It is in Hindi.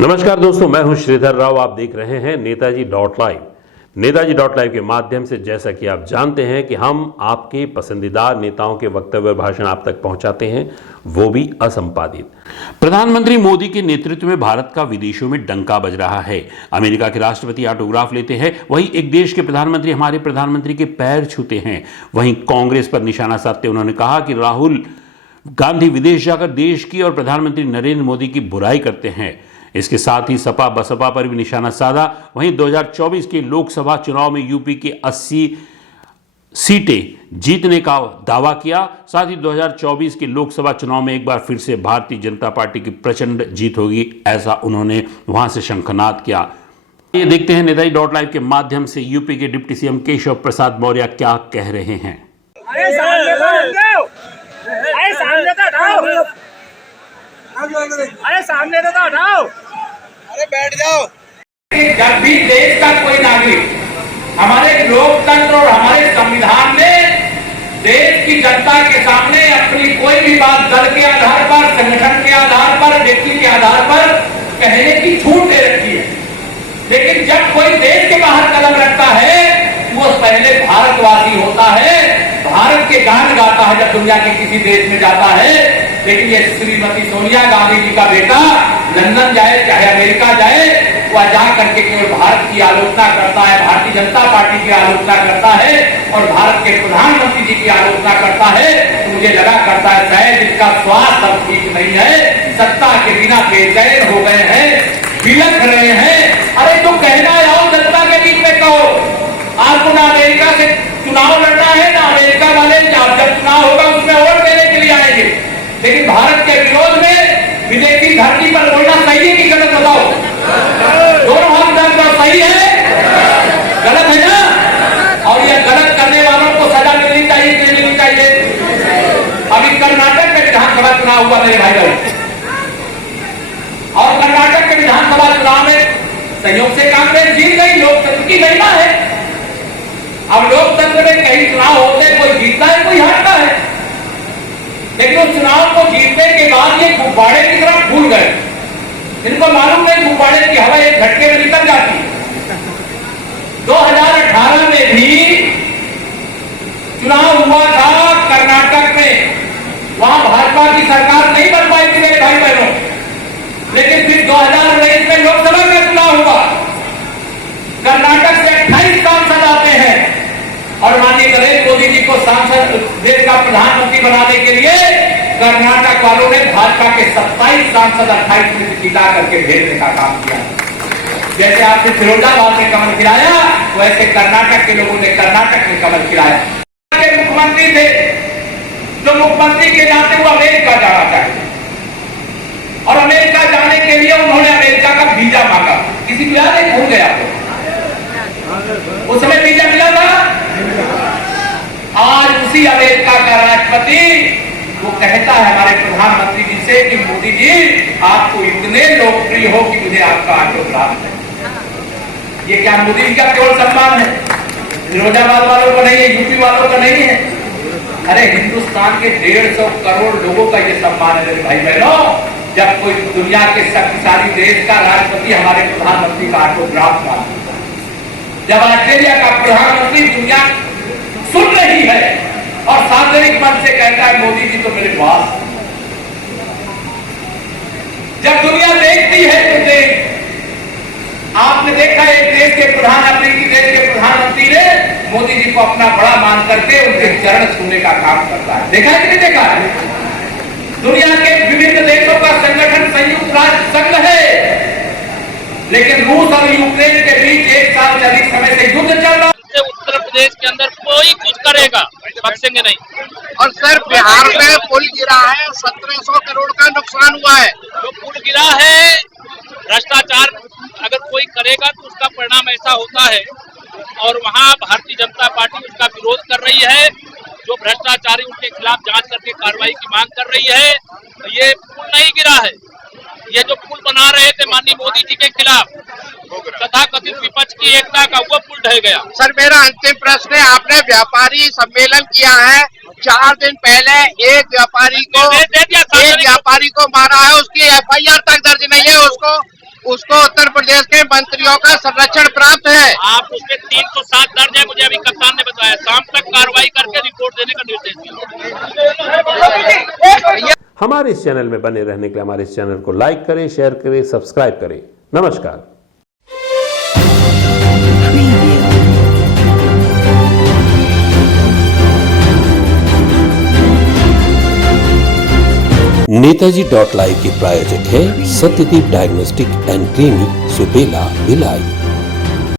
नमस्कार दोस्तों, मैं हूं श्रीधर राव। आप देख रहे हैं Netaji dot live. Netaji dot live के माध्यम से जैसा कि आप जानते हैं कि हम आपके पसंदीदा नेताओं के वक्तव्य भाषण आप तक पहुंचाते हैं, वो भी असंपादित। प्रधानमंत्री मोदी के नेतृत्व में भारत का विदेशों में डंका बज रहा है। अमेरिका के राष्ट्रपति ऑटोग्राफ लेते हैं, वहीं एक देश के प्रधानमंत्री हमारे प्रधानमंत्री के पैर छूते हैं। वहीं कांग्रेस पर निशाना साधते उन्होंने कहा कि राहुल गांधी विदेश जाकर देश की और प्रधानमंत्री नरेंद्र मोदी की बुराई करते हैं। इसके साथ ही सपा बसपा पर भी निशाना साधा। वहीं 2024 के लोकसभा चुनाव में यूपी के 80 सीटें जीतने का दावा किया। साथ ही 2024 के लोकसभा चुनाव में एक बार फिर से भारतीय जनता पार्टी की प्रचंड जीत होगी, ऐसा उन्होंने वहां से शंखनाद किया। ये देखते हैं नेताजी डॉट लाइव के माध्यम से यूपी के डिप्टी सीएम केशव प्रसाद मौर्य क्या कह रहे हैं। अरे सामने तो हटाओ, अरे बैठ जाओ। जब भी देश का कोई नागरिक हमारे लोकतंत्र और हमारे संविधान में देश की जनता के सामने अपनी कोई भी बात दल के आधार पर, संगठन के आधार पर, व्यक्ति के आधार पर कहने की छूट दे रखी है, लेकिन जब कोई देश के बाहर कदम रखता है वो पहले भारतवासी होता है, भारत के गान गाता है जब दुनिया के किसी देश में जाता है। लेकिन ये श्रीमती सोनिया गांधी जी का बेटा लंदन जाए चाहे अमेरिका जाए, वह जा करके केवल भारत की आलोचना करता है, भारतीय जनता पार्टी की आलोचना करता है और भारत के प्रधानमंत्री जी की आलोचना करता है। तो मुझे लगा करता है शायद इसका स्वास्थ्य अब ठीक नहीं है, सत्ता के बिना बेचैन हो गए हैं, बिलख रहे हैं। अरे तो कहना आओ जनता के बीच में कहो। आपको ना अमेरिका से चुनाव लड़ना है, ना अमेरिका वाले जब चुनाव होगा उसमें वोट देने के लिए आएंगे, लेकिन भारत के विरोध में विदेशी धरती पर बोलना सही है कि गलत? बताओ। दोनों हाथ दर्द सही है, गलत है ना? और यह गलत करने वालों को सजा मिलनी चाहिए कि नहीं मिलनी चाहिए? अभी कर्नाटक में विधानसभा चुनाव हुआ मेरे भाई बहन, और कर्नाटक के विधानसभा चुनाव में संयोग से कांग्रेस जीत गई। लोकतंत्र की महिमा है। अब लोकतंत्र में कई चुनाव होते हैं, कोई जीतता है कोई हारता है, लेकिन उस चुनाव को जीतने के बाद ये गुब्बारे की तरह फूल गए। इनको मालूम नहीं गुब्बारे की हवा एक झटके में निकल जाती है। 2018 में भी चुनाव हुआ था कर्नाटक में, वहां भाजपा की सरकार नहीं बन पाई थी मेरे भाई बहनों, लेकिन फिर 2019 में लोकसभा का चुनाव हुआ। कर्नाटक से 28 सांसद आते हैं और माननीय नरेंद्र मोदी जी को सांसद, देश का प्रधानमंत्री बनाने के लिए कर्नाटक वालों ने भाजपा के 27 सांसद 28 में से जिता करके भेजने का काम किया। जैसे आपने फिरोजाबाद में कमल खिलाया, वैसे कर्नाटक के लोगों ने कर्नाटक में कमल खिलाया। मुख्यमंत्री थे जो मुख्यमंत्री के नाते वो अमेरिका जाना चाहते, और अमेरिका जाने के लिए उन्होंने अमेरिका का वीजा मांगा। किसी को याद है? भूल गया तो उस समय वीजा मिला था। आज उसी अमेरिका का राष्ट्रपति वो कहता है हमारे प्रधानमंत्री जी से कि मोदी जी आपको इतने लोकप्रिय हो कि मुझे आपका ऑटोग्राफ है। ये क्या मोदी जी का केवल सम्मान है? फिरोजाबाद वालों को नहीं है, यूपी वालों का नहीं है। अरे हिंदुस्तान के 150 करोड़ लोगों का ये सम्मान है मेरे भाई बहनों। जब कोई दुनिया के शक्तिशाली देश का राष्ट्रपति हमारे प्रधानमंत्री का ऑटोग्राफ मांगता, जब ऑस्ट्रेलिया का प्रधानमंत्री दुनिया सुन रही है और सार्वजनिक मंच से कहता है मोदी जी तो मेरे पास, जब दुनिया देखती है तो आपने देखा एक देश के अफ्रीकी देश के प्रधानमंत्री ने मोदी जी को अपना बड़ा मान करके उनके चरण छूने का काम करता है। देखा है कि नहीं देखा है? दुनिया के विभिन्न देशों का संगठन संयुक्त राष्ट्र संघ है, लेकिन रूस और यूक्रेन के बीच 1 साल से अधिक समय से युद्ध चल रहा है। उत्तर प्रदेश के अंदर कोई कुछ करेगा, बख्शेंगे नहीं। और सर बिहार में पुल गिरा है, 1700 करोड़ का नुकसान हुआ है। जो पुल गिरा है, भ्रष्टाचार अगर कोई करेगा तो उसका परिणाम ऐसा होता है, और वहाँ भारतीय जनता पार्टी उसका विरोध कर रही है। जो भ्रष्टाचारी उनके खिलाफ जांच करके कार्रवाई की मांग कर रही है। ये पुल नहीं गिरा है, ये जो पुल बना रहे थे माननीय मोदी जी के खिलाफ तथा कथित विपक्ष की एकता का, वो पुल ढह गया। सर मेरा अंतिम प्रश्न है, आपने व्यापारी सम्मेलन किया है, 4 दिन पहले एक व्यापारी को मारा है, उसकी FIR तक दर्ज नहीं है, उसको उसको उत्तर प्रदेश के मंत्रियों का संरक्षण प्राप्त है। आप उसमें 307 दर्ज है, मुझे अभी कप्तान ने बताया। शाम तक कार्रवाई करके रिपोर्ट देने का निर्देश दिया। हमारे इस चैनल में बने रहने के लिए हमारे इस चैनल को लाइक करें, शेयर करें, सब्सक्राइब करें। नमस्कार। नेताजी .live के प्रायोजक है Satyadeep diagnostic and clinic, Supela, Bhilai.